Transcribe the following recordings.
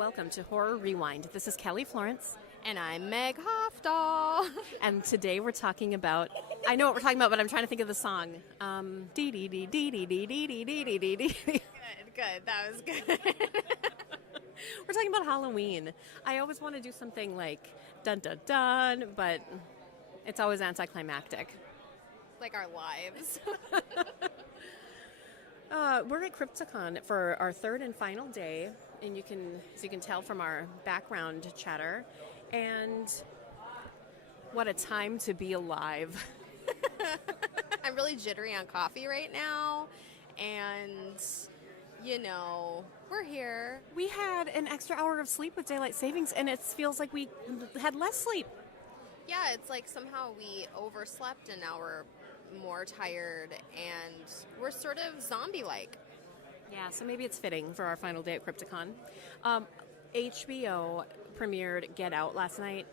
Welcome to Horror Rewind. This is Kelly Florence. And I'm Meg Hofdahl. And today we're talking about, I know what we're talking about, but I'm trying to think of the song. Dee dee dee dee dee dee dee dee dee dee dee dee. Good. That was good. We're talking about Halloween. I always want to do something like dun dun dun, but it's always anticlimactic. Like our lives. We're at Crypticon for our third and final day, and as you can tell from our background chatter, and what a time to be alive. I'm really jittery on coffee right now, and, we're here. We had an extra hour of sleep with daylight savings, and it feels like we had less sleep. Yeah, it's like somehow we overslept, and now we're more tired, and we're sort of zombie-like. Yeah, so maybe it's fitting for our final day at Crypticon. HBO premiered Get Out last night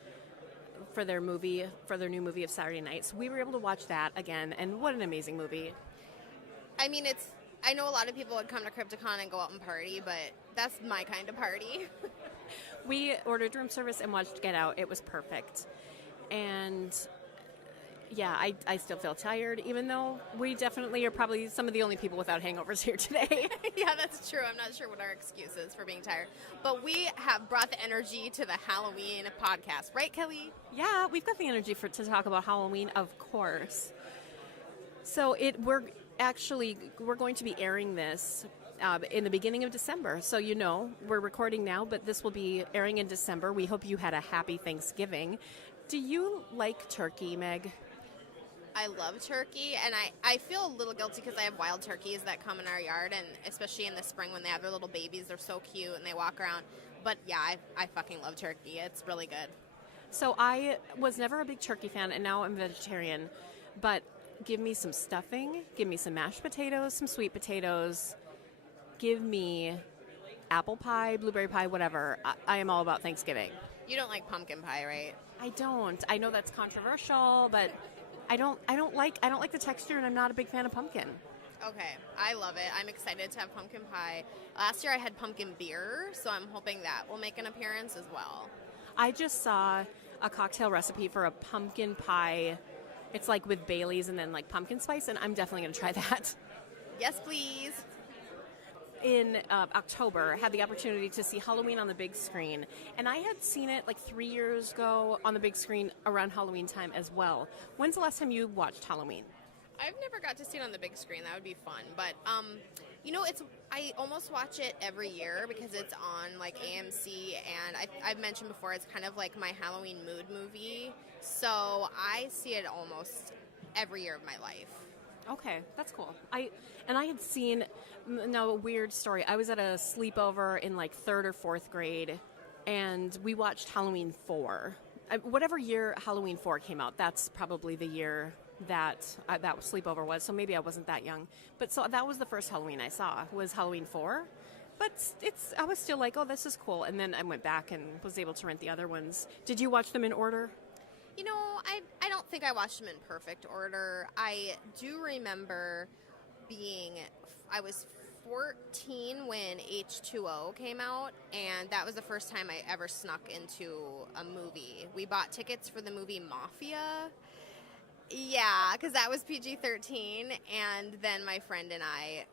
for their new movie of Saturday nights. We were able to watch that again, and what an amazing movie. I mean, I know a lot of people would come to Crypticon and go out and party, but that's my kind of party. We ordered room service and watched Get Out. It was perfect. And yeah, I still feel tired, even though we definitely are probably some of the only people without hangovers here today. Yeah, that's true. I'm not sure what our excuse is for being tired. But we have brought the energy to the Halloween podcast. Right, Kelly? Yeah, we've got the energy to talk about Halloween, of course. So we're going to be airing this in the beginning of December. So we're recording now, but this will be airing in December. We hope you had a happy Thanksgiving. Do you like turkey, Meg? I love turkey, and I feel a little guilty because I have wild turkeys that come in our yard, and especially in the spring when they have their little babies, they're so cute, and they walk around. But yeah, I fucking love turkey. It's really good. So I was never a big turkey fan, and now I'm vegetarian. But give me some stuffing, give me some mashed potatoes, some sweet potatoes, give me apple pie, blueberry pie, whatever. I am all about Thanksgiving. You don't like pumpkin pie, right? I don't. I know that's controversial, but I don't like the texture, and I'm not a big fan of pumpkin. Okay, I love it. I'm excited to have pumpkin pie. Last year I had pumpkin beer, so I'm hoping that will make an appearance as well. I just saw a cocktail recipe for a pumpkin pie. It's like with Baileys and then like pumpkin spice, and I'm definitely going to try that. Yes, please. In October, had the opportunity to see Halloween on the big screen, and I had seen it like 3 years ago on the big screen around Halloween time as well. When's the last time you watched Halloween? I've never got to see it on the big screen. That would be fun, but I almost watch it every year because it's on like AMC, and I've mentioned before it's kind of like my Halloween mood movie, so I see it almost every year of my life. Okay, that's cool. I had seen, a weird story. I was at a sleepover in like 3rd or 4th grade, and we watched Halloween 4. Whatever year Halloween 4 came out, that's probably the year that sleepover was, so maybe I wasn't that young. But so that was the first Halloween I saw, was Halloween 4. But I was still like, oh, this is cool. And then I went back and was able to rent the other ones. Did you watch them in order? I don't think I watched them in perfect order. I do remember I was 14 when H2O came out, and that was the first time I ever snuck into a movie. We bought tickets for the movie Mafia. Yeah, because that was PG-13, and then my friend and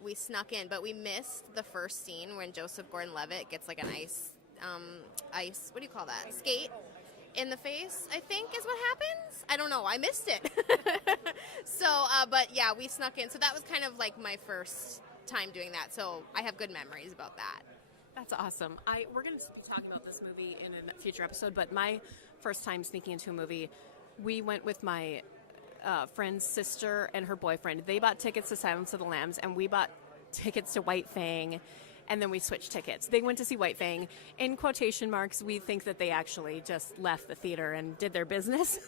we snuck in, but we missed the first scene when Joseph Gordon-Levitt gets like an ice, what do you call that, skate in the face, I think is what happens. I don't know. I missed it. So, but yeah, we snuck in. So that was kind of like my first time doing that. So I have good memories about that. That's awesome. We're going to be talking about this movie in a future episode, but my first time sneaking into a movie, we went with my friend's sister and her boyfriend. They bought tickets to Silence of the Lambs, and we bought tickets to White Fang. And then we switched tickets. They went to see White Fang. In quotation marks, we think that they actually just left the theater and did their business.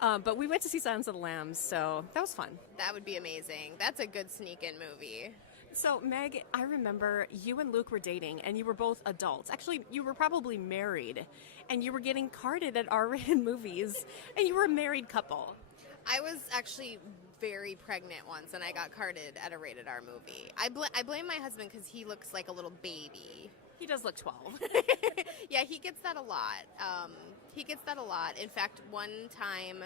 But we went to see Silence of the Lambs, so that was fun. That would be amazing. That's a good sneak-in movie. So, Meg, I remember you and Luke were dating, and you were both adults. Actually, you were probably married, and you were getting carded at R-rated movies, and you were a married couple. I was actually very pregnant once, and I got carded at a rated R movie. I blame my husband because he looks like a little baby. He does look 12. Yeah, he gets that a lot. He gets that a lot. In fact, one time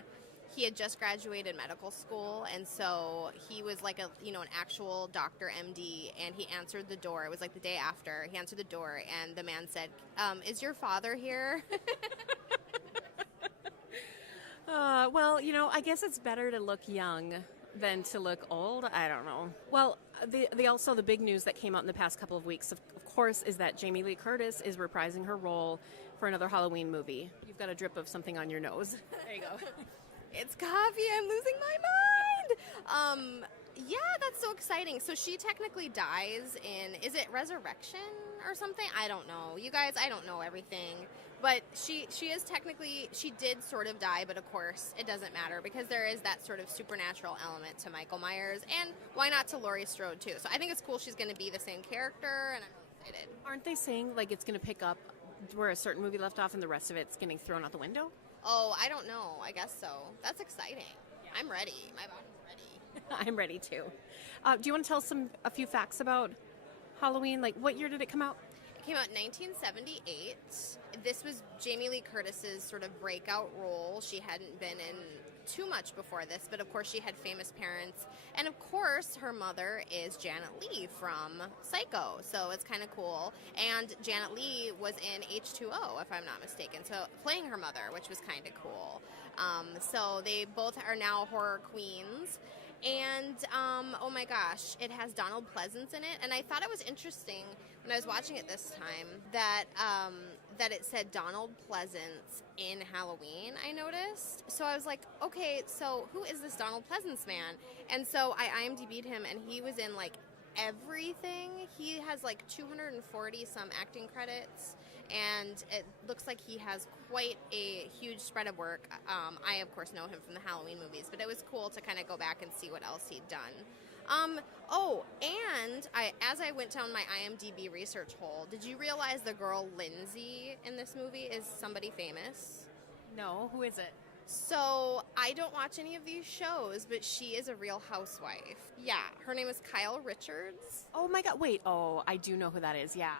he had just graduated medical school, and so he was like an actual doctor, MD, and he answered the door. It was like the day after. He answered the door, and the man said, "Is your father here?" Well, I guess it's better to look young than to look old. I don't know. Well, the big news that came out in the past couple of weeks, of course, is that Jamie Lee Curtis is reprising her role for another Halloween movie. You've got a drip of something on your nose. There you go. It's coffee. I'm losing my mind. Yeah, that's so exciting. So she technically dies in, is it Resurrection or something? I don't know. You guys, I don't know everything. But she did sort of die, but of course it doesn't matter because there is that sort of supernatural element to Michael Myers, and why not to Laurie Strode too? So I think it's cool she's going to be the same character, and I'm really excited. Aren't they saying like it's going to pick up where a certain movie left off and the rest of it's getting thrown out the window? Oh, I don't know. I guess so. That's exciting. Yeah. I'm ready. My body's ready. I'm ready too. Do you want to tell us a few facts about Halloween? Like, what year did it come out? It came out in 1978. This was Jamie Lee Curtis's sort of breakout role. She hadn't been in too much before this, but of course she had famous parents. And of course her mother is Janet Leigh from Psycho, so it's kind of cool. And Janet Leigh was in H2O, if I'm not mistaken, so playing her mother, which was kind of cool. So they both are now horror queens. And, oh my gosh, it has Donald Pleasance in it. And I thought it was interesting when I was watching it this time that it said Donald Pleasance in Halloween, I noticed. So I was like, okay, so who is this Donald Pleasance man? And so I IMDb'd him, and he was in, like, everything. He has, like, 240-some acting credits. And it looks like he has quite a huge spread of work. I, of course, know him from the Halloween movies, but it was cool to kind of go back and see what else he'd done. And as I went down my IMDb research hole, did you realize the girl Lindsay in this movie is somebody famous? No, who is it? So, I don't watch any of these shows, but she is a real housewife. Yeah, her name is Kyle Richards. Oh my god, wait. Oh, I do know who that is, yeah.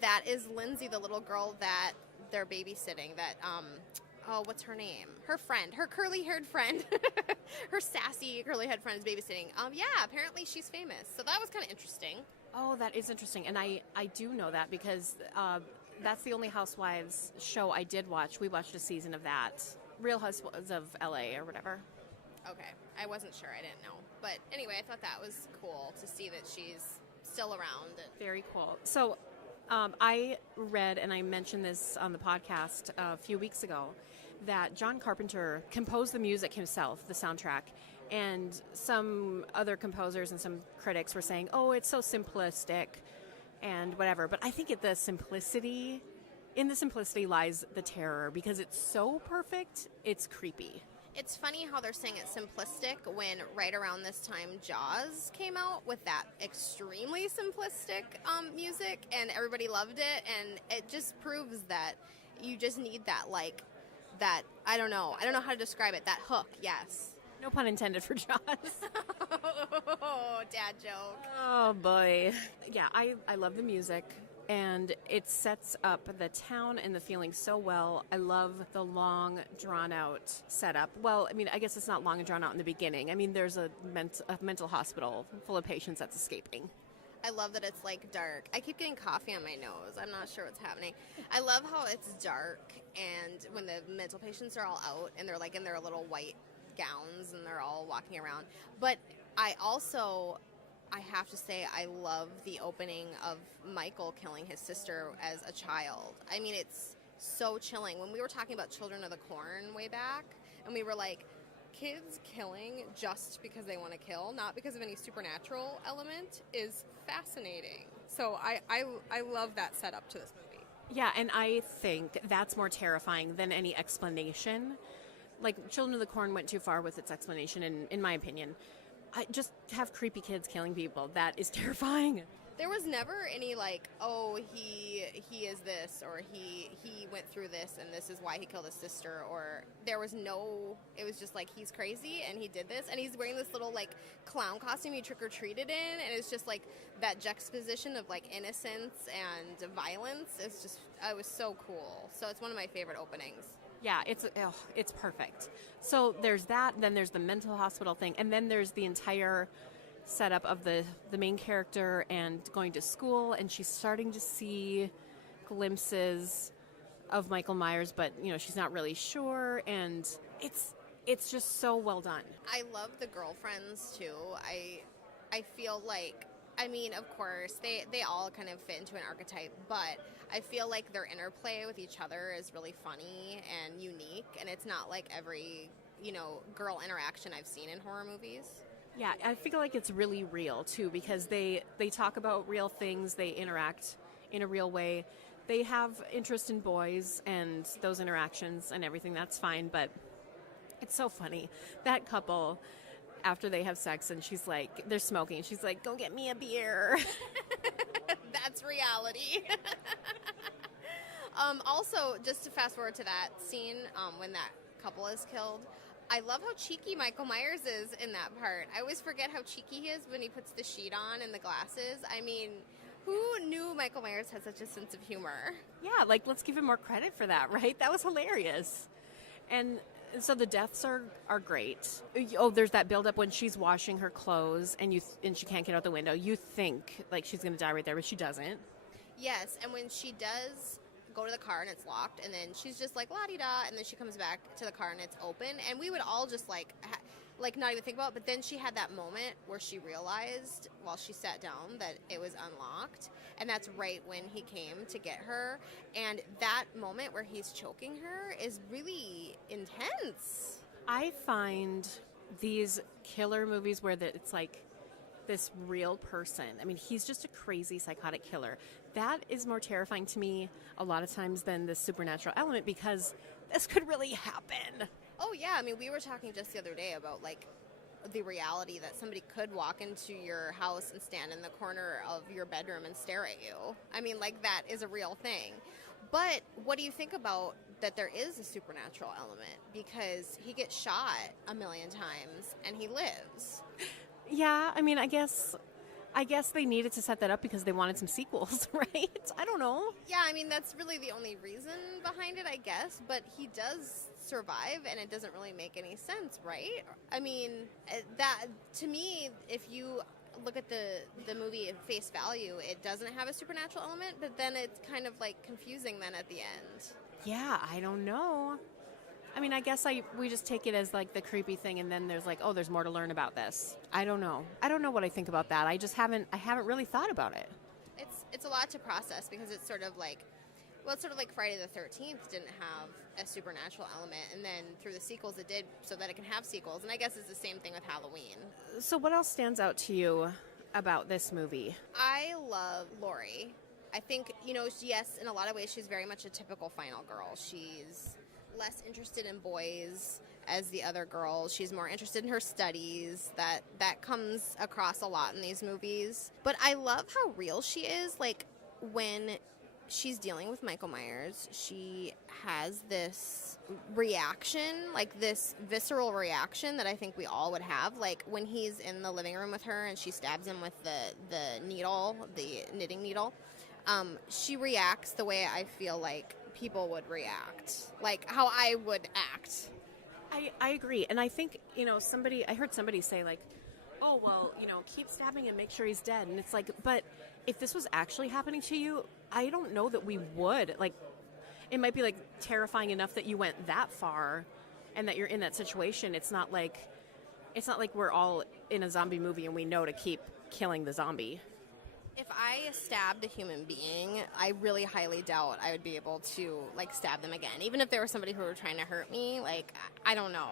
That is Lindsay, the little girl that they're babysitting. That, what's her name? Her friend, her curly-haired friend, her sassy curly-haired friend is babysitting. Yeah, apparently she's famous. So that was kind of interesting. Oh, that is interesting, and I do know that because that's the only Housewives show I did watch. We watched a season of that, Real Housewives of LA or whatever. Okay, I wasn't sure. I didn't know, but anyway, I thought that was cool to see that she's still around. Very cool. So. I read, and I mentioned this on the podcast a few weeks ago, that John Carpenter composed the music himself, the soundtrack, and some other composers and some critics were saying, oh, it's so simplistic and whatever. But I think in the simplicity lies the terror, because it's so perfect, it's creepy. It's funny how they're saying it's simplistic when right around this time Jaws came out with that extremely simplistic music, and everybody loved it, and it just proves that you just need that, like, that, I don't know how to describe it, that hook, yes. No pun intended for Jaws. Oh, dad joke. Oh, boy. Yeah, I love the music. And it sets up the town and the feeling so well. I love the long, drawn-out setup. Well, I mean, I guess it's not long and drawn-out in the beginning. I mean, there's a mental hospital full of patients that's escaping. I love that it's, like, dark. I keep getting coffee on my nose. I'm not sure what's happening. I love how it's dark, and when the mental patients are all out, and they're, like, in their little white gowns, and they're all walking around. But I have to say, I love the opening of Michael killing his sister as a child. I mean, it's so chilling. When we were talking about Children of the Corn way back, and we were like, kids killing just because they want to kill, not because of any supernatural element, is fascinating. So I love that setup to this movie. Yeah, and I think that's more terrifying than any explanation. Like, Children of the Corn went too far with its explanation, in my opinion. I just have creepy kids killing people. That is terrifying. There was never any like, oh, he is this, or he went through this and this is why he killed his sister, or there was no, it was just like, he's crazy and he did this, and he's wearing this little like clown costume he trick-or-treated in, and it's just like that juxtaposition of like innocence and violence. It was so cool. So it's one of my favorite openings. Yeah, it's perfect. So there's that, then there's the mental hospital thing, and then there's the entire setup of the main character and going to school, and she's starting to see glimpses of Michael Myers, but she's not really sure, and it's just so well done. I love the girlfriends too. I feel like, I mean, of course they all kind of fit into an archetype, but I feel like their interplay with each other is really funny and unique, and it's not like every girl interaction I've seen in horror movies. Yeah, I feel like it's really real, too, because they talk about real things, they interact in a real way. They have interest in boys and those interactions and everything, that's fine, but it's so funny. That couple, after they have sex and she's like, they're smoking, she's like, go get me a beer. That's reality. Also, just to fast forward to that scene when that couple is killed, I love how cheeky Michael Myers is in that part. I always forget how cheeky he is when he puts the sheet on and the glasses. I mean, who knew Michael Myers had such a sense of humor? Yeah, like, let's give him more credit for that, right? That was hilarious. And so the deaths are great. Oh, there's that buildup when she's washing her clothes and she can't get out the window. You think, like, she's going to die right there, but she doesn't. Yes, and when she does go to the car and it's locked, and then she's just like la-di-da, and then she comes back to the car and it's open, and we would all just like not even think about it, but then she had that moment where she realized while she sat down that it was unlocked, and that's right when he came to get her, and that moment where he's choking her is really intense. I find these killer movies where it's like this real person. I mean, he's just a crazy psychotic killer. That is more terrifying to me a lot of times than the supernatural element, because this could really happen. Oh yeah, I mean, we were talking just the other day about like the reality that somebody could walk into your house and stand in the corner of your bedroom and stare at you. I mean, like, that is a real thing. But what do you think about that there is a supernatural element? Because he gets shot a million times and he lives. Yeah, I mean, I guess they needed to set that up because they wanted some sequels, right? I don't know. Yeah, I mean, that's really the only reason behind it, I guess. But he does survive, and it doesn't really make any sense, right? I mean, that, to me, if you look at the movie at face value, it doesn't have a supernatural element, but then it's kind of like confusing then at the end. Yeah, I don't know. I mean, I guess we just take it as like the creepy thing, and then there's like, oh, there's more to learn about this. I don't know what I think about that. I haven't really thought about it. It's a lot to process, because it's sort of like Friday the 13th didn't have a supernatural element, and then through the sequels it did, so that it can have sequels. And I guess it's the same thing with Halloween. So what else stands out to you about this movie? I love Laurie. I think, yes, in a lot of ways she's very much a typical final girl. She's less interested in boys as the other girls. She's more interested in her studies. That comes across a lot in these movies. But I love how real she is. Like, when she's dealing with Michael Myers, she has this reaction, like this visceral reaction that I think we all would have. Like, when he's in the living room with her and she stabs him with the needle, the knitting needle, she reacts the way I feel like people would react, like how I would act. I agree, and I think, I heard somebody say, like, oh, well, keep stabbing him, make sure he's dead, and it's like, but if this was actually happening to you, I don't know that we would. Like, it might be, like, terrifying enough that you went that far and that you're in that situation. It's not like we're all in a zombie movie and we know to keep killing the zombie. If I stabbed a human being, I really highly doubt I would be able to, like, stab them again. Even if there was somebody who were trying to hurt me, like, I don't know.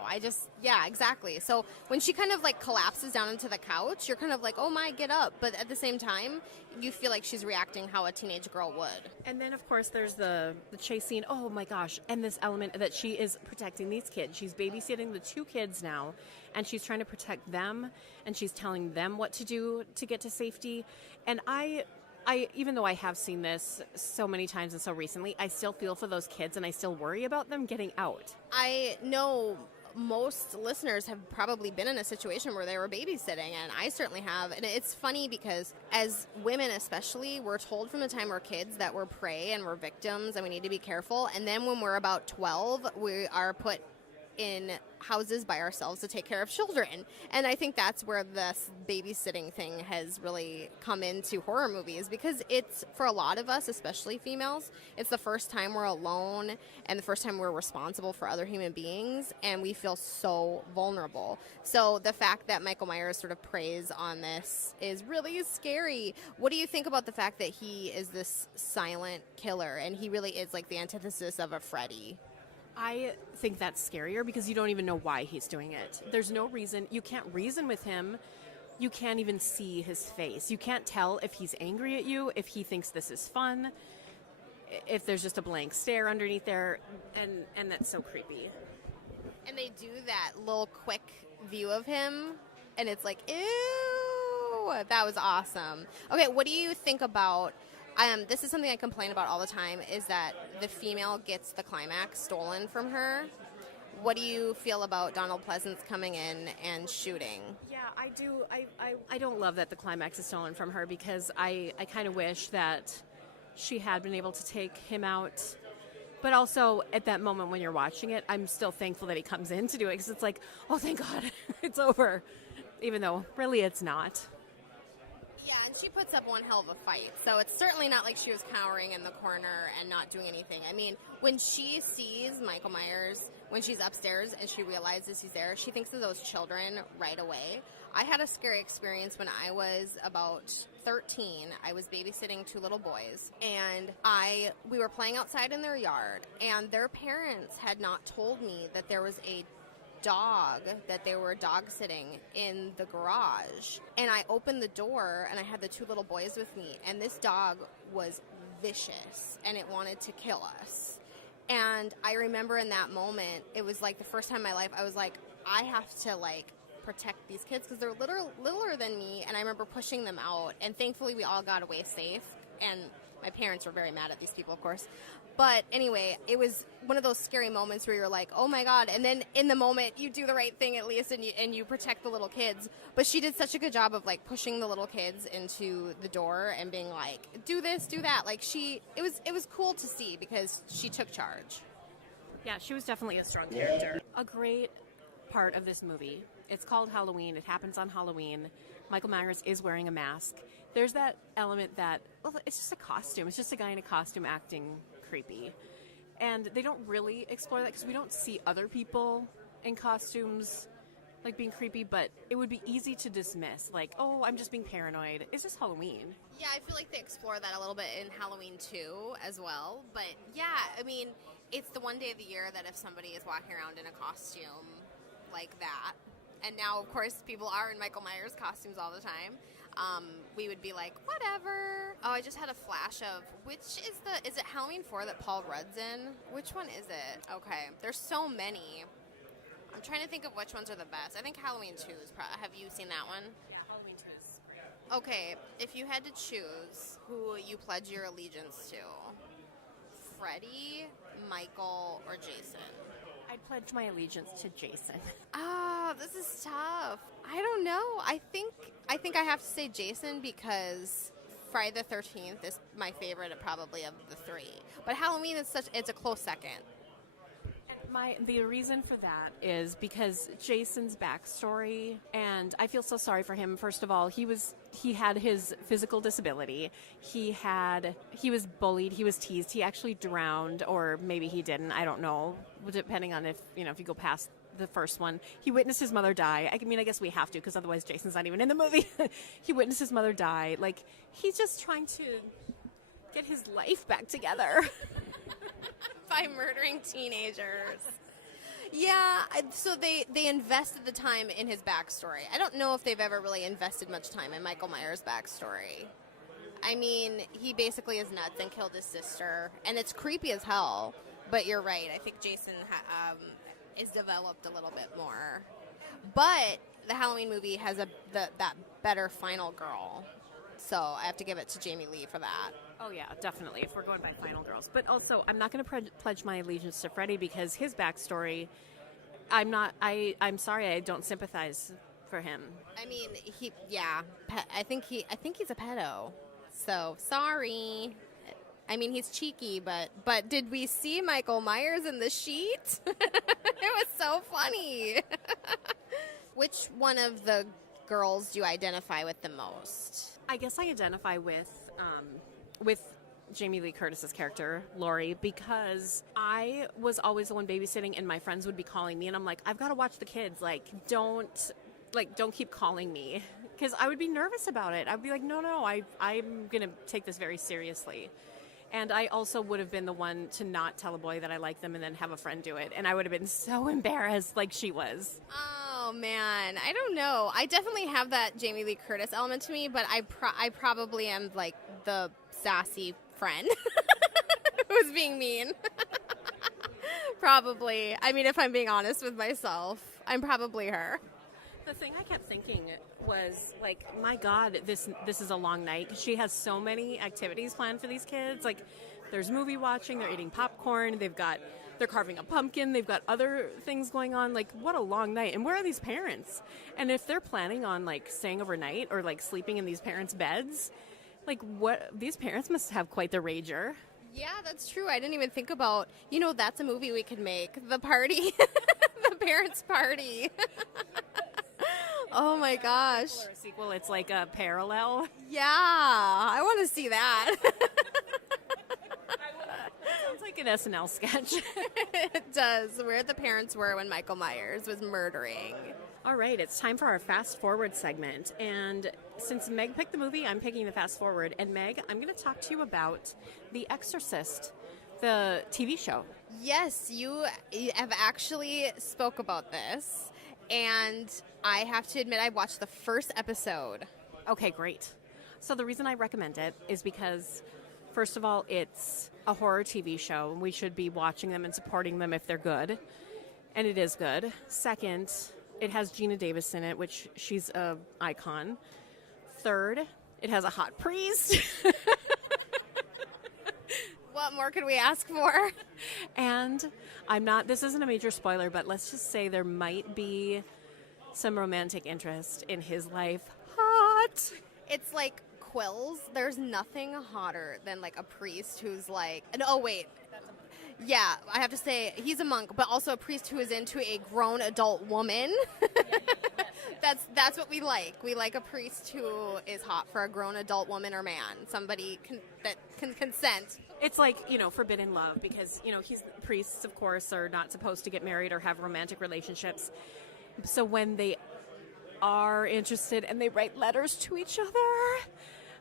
Yeah, exactly. So when she kind of, like, collapses down into the couch, you're kind of like, oh my, get up. But at the same time, you feel like she's reacting how a teenage girl would. And then, of course, there's the chase scene. Oh my gosh. And this element that she is protecting these kids. She's babysitting the two kids now, and she's trying to protect them, and she's telling them what to do to get to safety. And I even though I have seen this so many times and so recently, I still feel for those kids and I still worry about them getting out. I know most listeners have probably been in a situation where they were babysitting, and I certainly have. And it's funny because as women especially, we're told from the time we're kids that we're prey and we're victims and we need to be careful. And then when we're about 12, we are put in houses by ourselves to take care of children. And I think that's where this babysitting thing has really come into horror movies, because it's, for a lot of us, especially females, it's the first time we're alone and the first time we're responsible for other human beings, and we feel so vulnerable. So the fact that Michael Myers sort of preys on this is really scary. What do you think about the fact that he is this silent killer and he really is like the antithesis of a Freddy? I think that's scarier because you don't even know why he's doing it. There's no reason. You can't reason with him. You can't even see his face. You can't tell if he's angry at you, if he thinks this is fun, if there's just a blank stare underneath there, and that's so creepy. And they do that little quick view of him, and it's like, ew, that was awesome. Okay, what do you think about... this is something I complain about all the time, is that the female gets the climax stolen from her. What do you feel about Donald Pleasance coming in and shooting? Yeah, I do. I don't love that the climax is stolen from her, because I kind of wish that she had been able to take him out. But also, at that moment when you're watching it, I'm still thankful that he comes in to do it, because it's like, oh, thank God, it's over. Even though, really, it's not. Yeah, and she puts up one hell of a fight. So it's certainly not like she was cowering in the corner and not doing anything. I mean, when she sees Michael Myers, when she's upstairs and she realizes he's there, she thinks of those children right away. I had a scary experience when I was about 13. I was babysitting two little boys, and we were playing outside in their yard, and their parents had not told me that there was a dog that they were dog sitting in the garage. And I opened the door and I had the two little boys with me, and this dog was vicious and it wanted to kill us. And I remember in that moment, it was like the first time in my life I was like, I have to like protect these kids because they're littler than me. And I remember pushing them out, and thankfully we all got away safe, and my parents were very mad at these people, of course. But anyway, it was one of those scary moments where you're like, oh my God. And then in the moment, you do the right thing at least, and you protect the little kids. But she did such a good job of like pushing the little kids into the door and being like, do this, do that. Like it was cool to see because she took charge. Yeah, she was definitely a strong character. A great part of this movie. It's called Halloween. It happens on Halloween. Michael Myers is wearing a mask. There's that element that, well, it's just a costume. It's just a guy in a costume acting creepy. And they don't really explore that because we don't see other people in costumes like being creepy, but it would be easy to dismiss. Like, oh, I'm just being paranoid. It's just Halloween. Yeah, I feel like they explore that a little bit in Halloween 2 as well. But yeah, I mean, it's the one day of the year that if somebody is walking around in a costume like that, and now, of course, people are in Michael Myers costumes all the time, we would be like, whatever. Oh, I just had a flash of, is it Halloween 4 that Paul Rudd's in? Which one is it? Okay, there's so many. I'm trying to think of which ones are the best. I think Halloween 2 is have you seen that one? Yeah, Halloween 2 is great. Okay, if you had to choose who you pledge your allegiance to, Freddy, Michael, or Jason? I'd pledge my allegiance to Jason. Oh, this is tough. I don't know. I think I have to say Jason because Friday the 13th is my favorite probably of the three. But Halloween it's a close second. The reason for that is because Jason's backstory, and I feel so sorry for him. First of all, he had his physical disability. He was bullied. He was teased. He actually drowned, or maybe he didn't. I don't know, depending on if you go past the first one. He witnessed his mother die. I mean, I guess we have to, because otherwise Jason's not even in the movie. He witnessed his mother die. Like, he's just trying to get his life back together. By murdering teenagers. Yeah, so they invested the time in his backstory. I don't know if they've ever really invested much time in Michael Myers' backstory. I mean, he basically is nuts and killed his sister, and it's creepy as hell. But you're right. I think Jason is developed a little bit more. But the Halloween movie has that better final girl. So I have to give it to Jamie Lee for that. Oh yeah, definitely. If we're going by Final Girls, but also I'm not going to pledge my allegiance to Freddie because his backstory, I'm sorry, I don't sympathize for him. I mean, I think he's a pedo. So sorry. I mean, he's cheeky, but did we see Michael Myers in the sheet? It was so funny. Which one of the girls do you identify with the most? I guess I identify with Jamie Lee Curtis's character, Laurie, because I was always the one babysitting and my friends would be calling me and I'm like, I've got to watch the kids. Don't keep calling me. Because I would be nervous about it. I'd be like, no, I'm going to take this very seriously. And I also would have been the one to not tell a boy that I like them and then have a friend do it. And I would have been so embarrassed like she was. Oh, man. I don't know. I definitely have that Jamie Lee Curtis element to me, but I probably am like the sassy friend who's being mean. Probably. I mean, if I'm being honest with myself, I'm probably her. The thing I kept thinking was, like, my God, this is a long night. She has so many activities planned for these kids. Like, there's movie watching, they're eating popcorn, they're carving a pumpkin, they've got other things going on. Like, what a long night. And where are these parents? And if they're planning on, like, staying overnight or, like, sleeping in these parents' beds, like, what? These parents must have quite the rager. Yeah, that's true. I didn't even think about, that's a movie we could make. The party. The parents' party. Oh my gosh. For a sequel, it's like a parallel. Yeah, I want to see that. Sounds like an SNL sketch. It does. Where the parents were when Michael Myers was murdering. All right, it's time for our fast forward segment. And since Meg picked the movie, I'm picking the fast forward. And Meg, I'm going to talk to you about The Exorcist, the TV show. Yes, you have actually spoke about this. And I have to admit, I watched the first episode. Okay, great. So the reason I recommend it is because, first of all, it's a horror TV show. We should be watching them and supporting them if they're good. And it is good. Second, it has Gina Davis in it, which she's an icon. Third, it has a hot priest. What more could we ask for? And this isn't a major spoiler, but let's just say there might be some romantic interest in his life. Hot. It's like Quills. There's nothing hotter than like a priest who's like, and oh wait. Yeah, I have to say he's a monk, but also a priest who is into a grown adult woman. That's what we like. We like a priest who is hot for a grown adult woman or man, somebody that can consent. It's like, forbidden love because, priests, of course, are not supposed to get married or have romantic relationships. So when they are interested and they write letters to each other,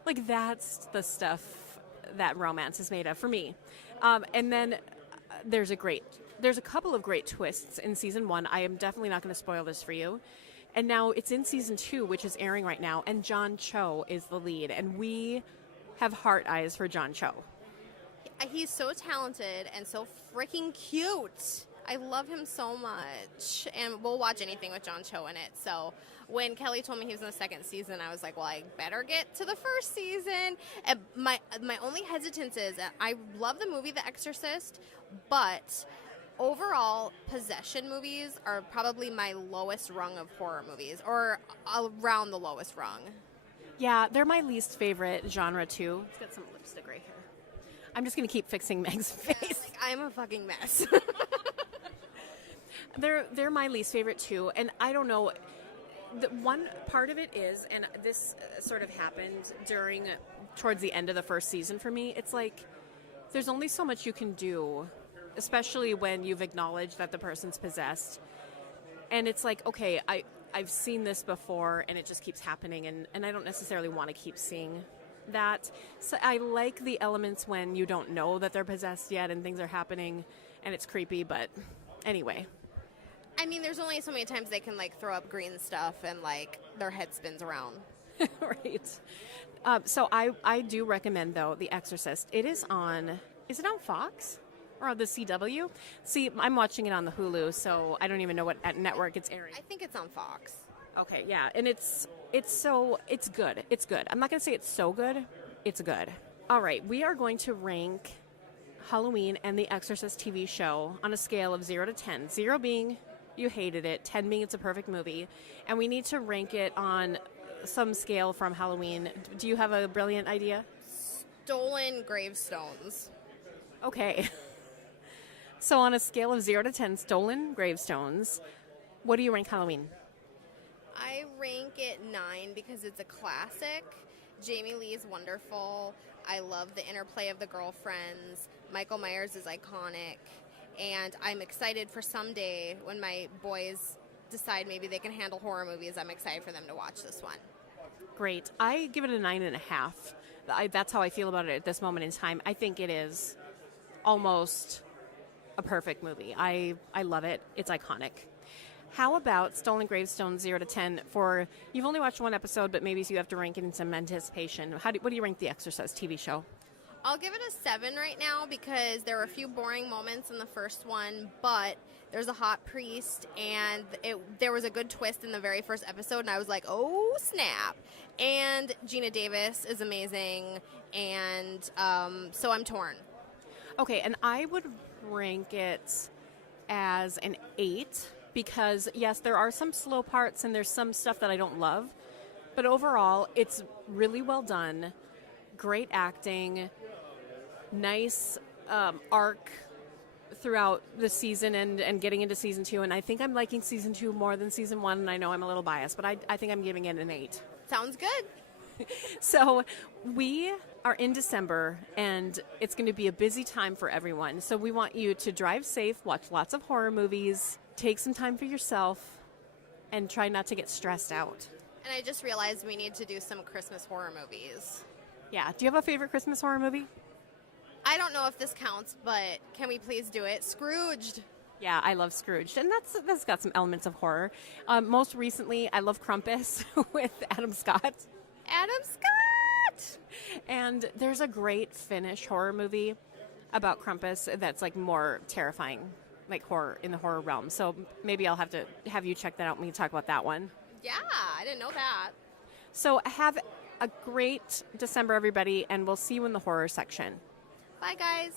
like that's the stuff that romance is made of for me. And then there's a couple of great twists in season 1. I am definitely not going to spoil this for you. And now it's in season 2, which is airing right now, and John Cho is the lead. And we have heart eyes for John Cho. He's so talented and so freaking cute. I love him so much. And we'll watch anything with John Cho in it. So when Kelly told me he was in the second season, I was like, well, I better get to the first season. And my only hesitance is I love the movie The Exorcist, but overall, possession movies are probably my lowest rung of horror movies, or around the lowest rung. Yeah, they're my least favorite genre, too. It's got some lipstick right here. I'm just going to keep fixing Meg's face. Yeah, like, I'm a fucking mess. They're my least favorite, too. And I don't know. The one part of it is, and this sort of happened towards the end of the first season for me, it's like there's only so much you can do, especially when you've acknowledged that the person's possessed. And it's like, okay, I've seen this before, and it just keeps happening, and I don't necessarily want to keep seeing that. So I like the elements when you don't know that they're possessed yet and things are happening, and it's creepy, but anyway. I mean, there's only so many times they can, like, throw up green stuff and, like, their head spins around. Right. So I do recommend, though, The Exorcist. Is it on Fox? Or on the CW? See, I'm watching it on the Hulu, so I don't even know what network it's airing. I think it's on Fox. Okay, yeah, and it's It's good. It's good. I'm not going to say it's so good. It's good. All right, we are going to rank Halloween and the Exorcist TV show on a scale of 0 to 10. 0 being you hated it, 10 being it's a perfect movie. And we need to rank it on some scale from Halloween. Do you have a brilliant idea? Stolen gravestones. Okay. So on a scale of 0 to 10 stolen gravestones, what do you rank Halloween? I rank it 9 because it's a classic. Jamie Lee is wonderful. I love the interplay of the girlfriends. Michael Myers is iconic. And I'm excited for someday when my boys decide maybe they can handle horror movies. I'm excited for them to watch this one. Great. I give it a 9.5. That's how I feel about it at this moment in time. I think it is almost a perfect movie. I love it. It's iconic. How about Stolen Gravestones 0 to 10 for, you've only watched one episode, but maybe you have to rank it in some anticipation. What do you rank the Exorcist TV show? I'll give it a 7 right now because there were a few boring moments in the first one, but there's a hot priest, and there was a good twist in the very first episode, and I was like, oh, snap. And Gina Davis is amazing, and so I'm torn. Okay, and I would rank it as an 8 because, yes, there are some slow parts and there's some stuff that I don't love, but overall, it's really well done, great acting, nice arc throughout the season and getting into season 2, and I think I'm liking season 2 more than season 1, and I know I'm a little biased, but I think I'm giving it an 8. Sounds good. So we are in December, and it's going to be a busy time for everyone. So we want you to drive safe, watch lots of horror movies, take some time for yourself, and try not to get stressed out. And I just realized we need to do some Christmas horror movies. Yeah. Do you have a favorite Christmas horror movie? I don't know if this counts, but can we please do it? Scrooged. Yeah, I love Scrooged, and that's got some elements of horror. Most recently, I love Krampus with Adam Scott. Adam Scott! And there's a great Finnish horror movie about Krampus that's like more terrifying, like horror in the horror realm. So maybe I'll have to have you check that out when we talk about that one. Yeah, I didn't know that. So have a great December, everybody, and we'll see you in the horror section. Bye, guys.